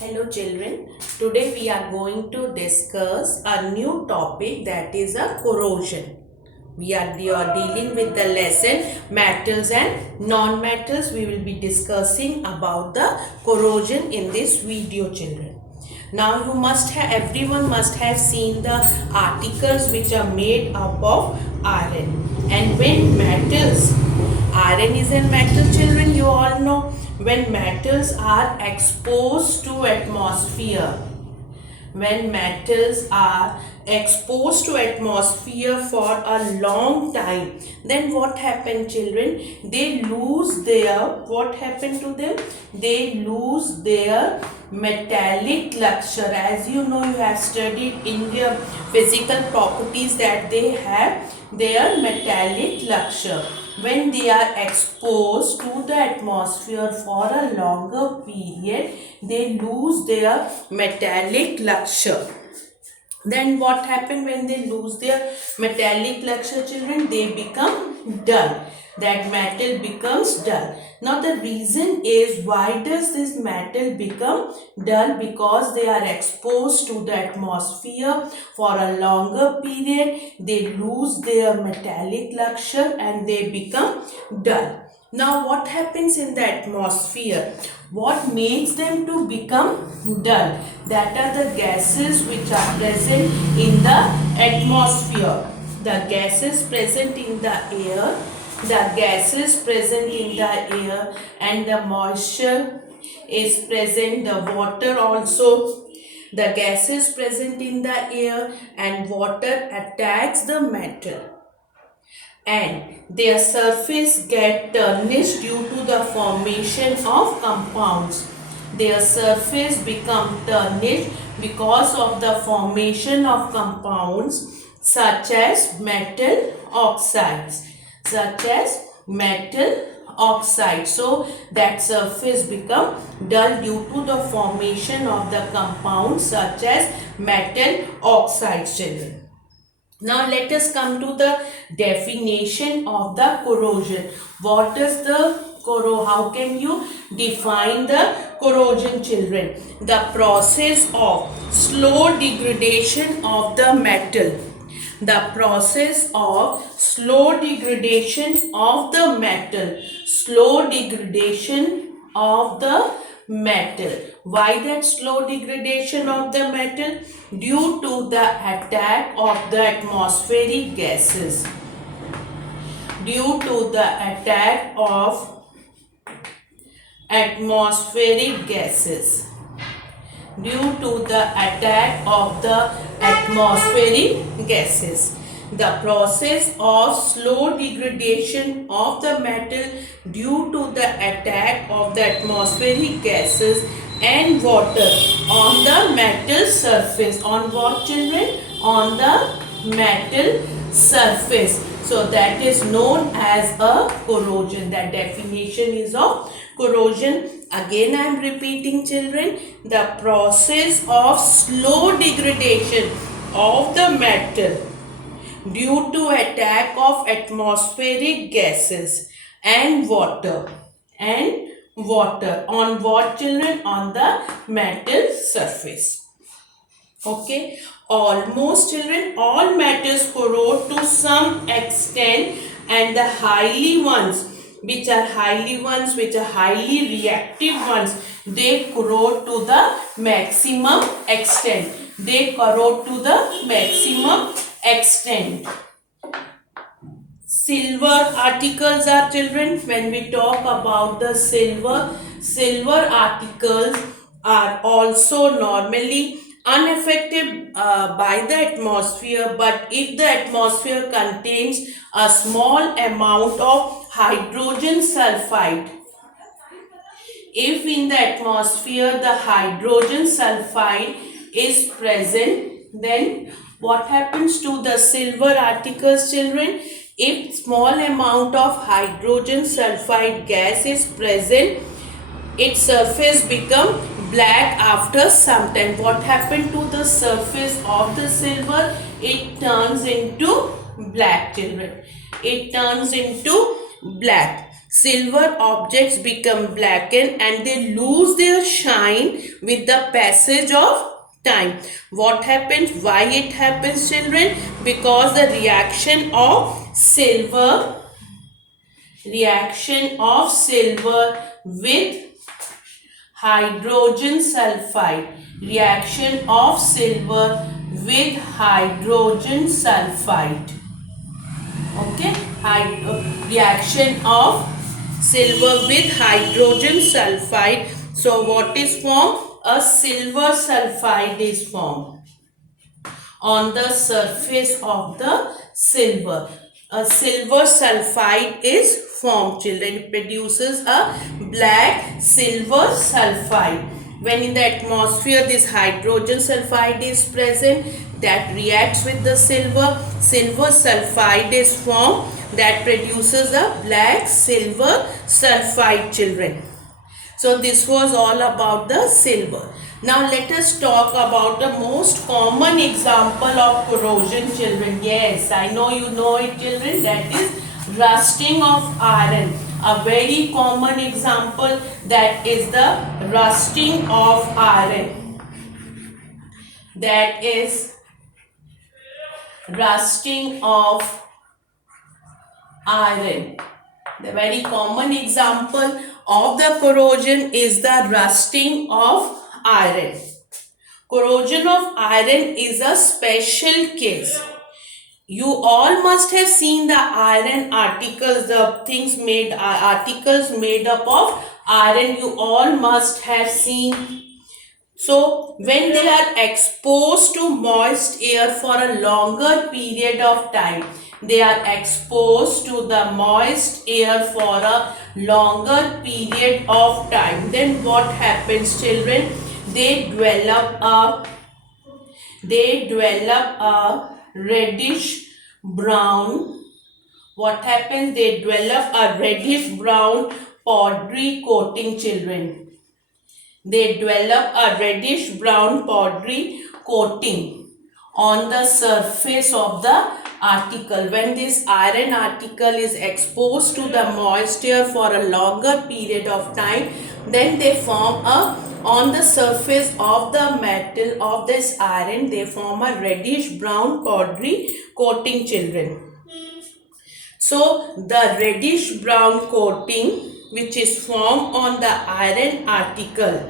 Hello children, today we are going to discuss a new topic, that is a corrosion. We are dealing with the lesson metals and non-metals. We will be discussing about the corrosion in this video, children. Now everyone must have seen the articles which are made up of iron. And when metals, iron is a metal, children, you all know. When metals are exposed to atmosphere, when metals are exposed to atmosphere for a long time, then what happened, children? They lose their, what happened to them? They lose their metallic luster. As you know, you have studied in their physical properties that they have their metallic luster. When they are exposed to the atmosphere for a longer period, they lose their metallic luster. Then what happens when they lose their metallic luster, children? They become dull. That metal becomes dull. Now the reason is, why does this metal become dull? Because they are exposed to the atmosphere for a longer period. They lose their metallic luster and they become dull. Now what happens in the atmosphere? What makes them to become dull? That are the gases which are present in the atmosphere. The gases present in the air, the gases present in the air, and the moisture is present, the water also. The gases present in the air and water attacks the metal, and their surface get tarnished due to the formation of compounds. Their surface become tarnished because of the formation of compounds such as metal oxides. So that surface become dull due to the formation of the compounds such as metal oxides, children. Now let us come to the definition of the corrosion. What is the corrosion? How can you define the corrosion, children? The process of slow degradation of the metal. The process of slow degradation of the metal. Slow degradation of the metal. Why that slow degradation of the metal? Due to the attack of the atmospheric gases. Due to the attack of atmospheric gases. Due to the attack of the atmospheric gases. The process of slow degradation of the metal due to the attack of the atmospheric gases and water on the metal surface. On what, children? On the metal surface. So that is known as a corrosion. That definition is of corrosion. Again I am repeating, children. The process of slow degradation of the metal due to attack of atmospheric gases and water. On what, children? On the metal surface. Okay. Almost, children, all metals corrode to some extent, and the which are highly reactive ones, they corrode to the maximum extent. They corrode to the maximum extent. Silver articles are, children, when we talk about the silver articles are also normally unaffected by the atmosphere, but if the atmosphere contains a small amount of hydrogen sulfide, if in the atmosphere the hydrogen sulfide is present, then what happens to the silver articles, children? If small amount of hydrogen sulfide gas is present, its surface become black after some time. What happened to the surface of the silver? It turns into black, children. It turns into black. Silver objects become blackened and they lose their shine with the passage of time. What happens? Why it happens, children? Because the reaction of silver with hydrogen sulfide. Reaction of silver with hydrogen sulfide. Okay, reaction of silver with hydrogen sulfide. So what is formed? A silver sulfide is formed on the surface of the silver. A silver sulfide is formed, children. It produces a black silver sulfide. When in the atmosphere this hydrogen sulfide is present, that reacts with the silver sulfide is formed, that produces a black silver sulfide, children. So this was all about the silver. Now let us talk about the most common example of corrosion, children. Yes, I know you know it, children. That is rusting of iron. A very common example, that is the rusting of iron. That is rusting of iron. The very common example of the corrosion is the rusting of iron. Corrosion of iron is a special case. You all must have seen the iron articles, the things made, articles made up of iron. You all must have seen. So when they are exposed to moist air for a longer period of time, they are exposed to the moist air for a longer period of time, then what happens, children? They develop a reddish brown. What happens? They develop a reddish brown powdery coating, children. They develop a reddish brown powdery coating on the surface of the article. When this iron article is exposed to the moisture for a longer period of time, then they form on the surface of the metal of this iron, they form a reddish brown powdery coating, children. So the reddish brown coating which is formed on the iron article,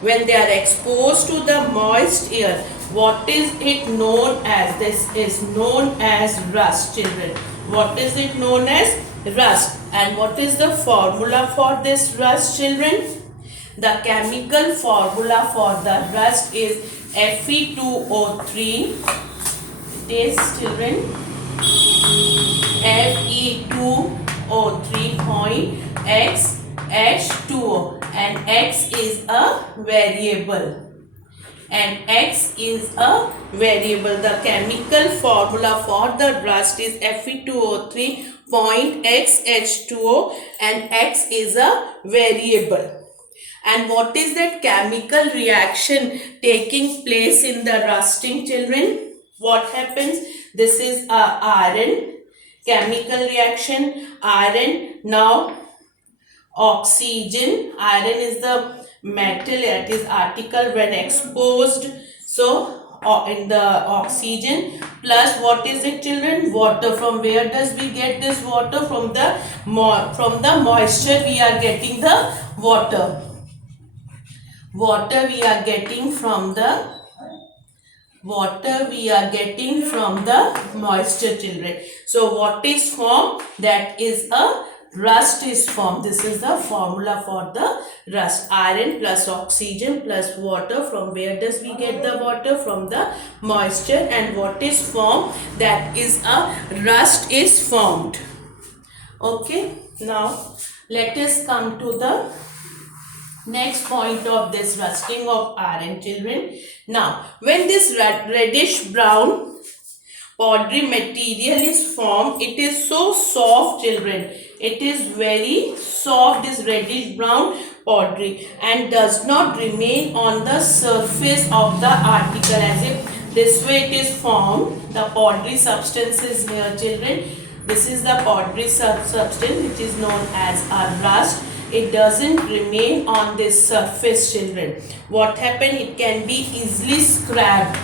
when they are exposed to the moist air, what is it known as? This is known as rust, children. What is it known as? Rust. And what is the formula for this rust, children? The chemical formula for the rust is Fe2O3. It is, children, Fe2O3.XH2O, and X is a variable. The chemical formula for the rust is Fe2O3.XH2O, and X is a variable. And what is that chemical reaction taking place in the rusting, children? What happens? This is a iron chemical reaction. Iron, now oxygen. Iron is the metal, that is article when exposed. So in the oxygen plus what is it, children? Water. From where does we get this water? From the moisture we are getting the water. Water we are getting from the moisture, children. So what is formed? That is a rust is formed. This is the formula for the rust. Iron plus oxygen plus water. From where does we get the water? From the moisture. And what is formed? That is a rust is formed. Okay. Now let us come to the next point of this rusting of iron, children. Now when this reddish brown powdery material is formed, it is so soft, children. It is very soft, this reddish brown powdery, and does not remain on the surface of the article. As if this way it is formed, the powdery substance is here, children. This is the powdery substance which is known as a rust. It doesn't remain on this surface, children. What happen? It can be easily scrapped.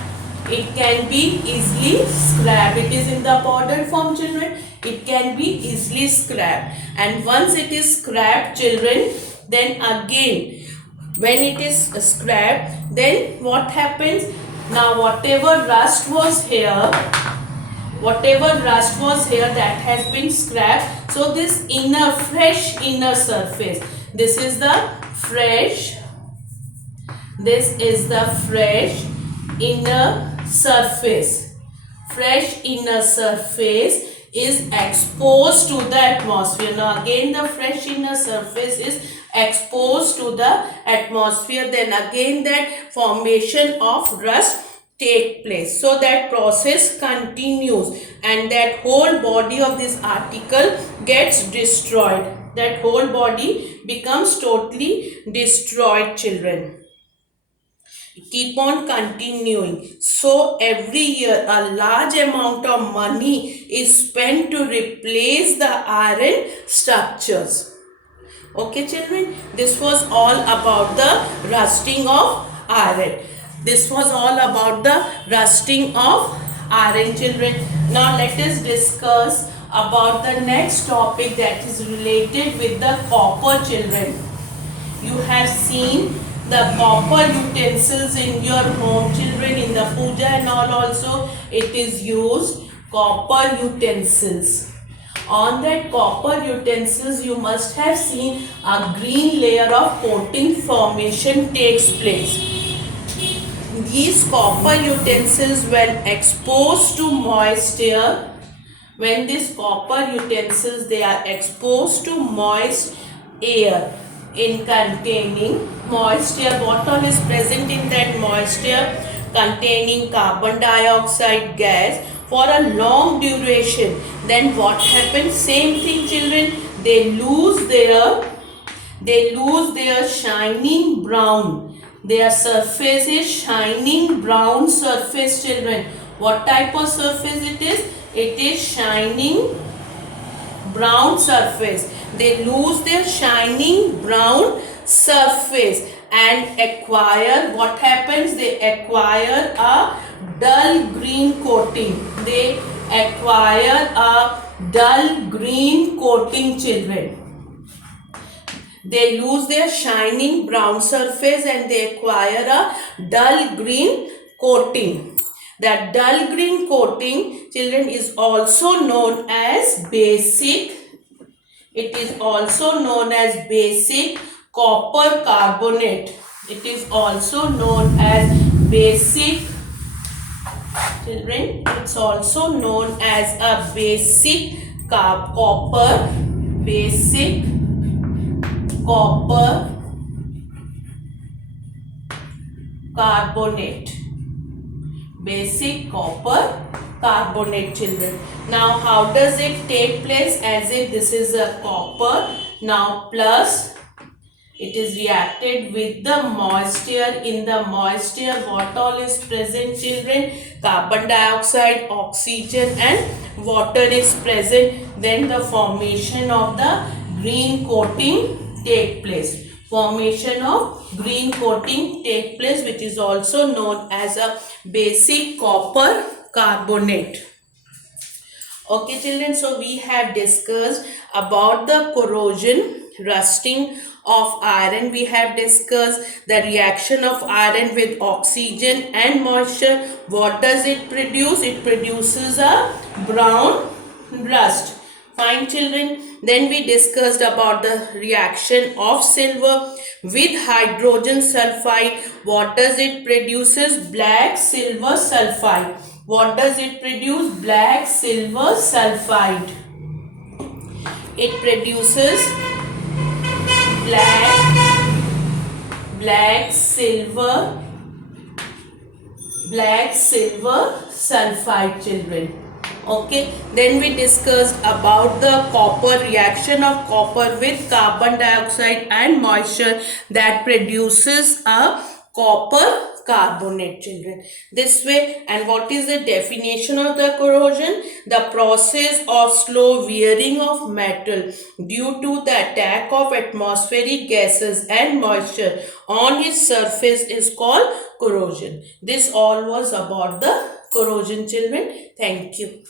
It can be easily scrapped. It is in the powdered form, children. It can be easily scrapped. And once it is scrapped, children, then again, when it is scrapped, then what happens? Now whatever rust was here, that has been scrapped. So this fresh inner surface, this is the fresh inner surface. Fresh inner surface is exposed to the atmosphere. Now again the fresh inner surface is exposed to the atmosphere. Then again that formation of rust take place. So that process continues and that whole body of this article gets destroyed. That whole body becomes totally destroyed, children. Keep on continuing. So every year a large amount of money is spent to replace the iron structures. Okay, children, this was all about the rusting of iron. This was all about the rusting of iron, children. Now let us discuss about the next topic that is related with the copper, children. You have seen the copper utensils in your home, children. In the puja and all also it is used, copper utensils. On that copper utensils you must have seen a green layer of coating formation takes place. These copper utensils when exposed to moisture, when these copper utensils they are exposed to moist air in containing moisture, what all is present in that moisture? Containing carbon dioxide gas for a long duration, then what happens? Same thing, children, they lose their shining brown. Their surface is shining brown surface, children. What type of surface it is? It is shining brown surface. They lose their shining brown surface and acquire, what happens? They acquire a dull green coating. They acquire a dull green coating, children. They lose their shining brown surface and they acquire a dull green coating. That dull green coating, children, is also known as basic. It is also known as basic copper carbonate. It is also known as basic, children, it's also known as a basic copper carbonate. Basic copper carbonate, children. Now how does it take place? As if this is a copper, now plus it is reacted with the moisture. In the moisture what all is present, children? Carbon dioxide, oxygen and water is present. Then the formation of the green coating take place. Formation of green coating take place, which is also known as a basic copper carbonate. Okay, children, so we have discussed about the corrosion, rusting of iron. We have discussed the reaction of iron with oxygen and moisture. What does it produce? It produces a brown rust. Fine, children. Then we discussed about the reaction of silver with hydrogen sulfide. What does it produces? Black silver sulfide. What does it produce? Black silver sulfide. It produces black silver sulfide, children. Okay, then we discussed about the copper reaction of copper with carbon dioxide and moisture that produces a copper carbonate, children. This way, and what is the definition of the corrosion? The process of slow wearing of metal due to the attack of atmospheric gases and moisture on its surface is called corrosion. This all was about the corrosion, children. Thank you.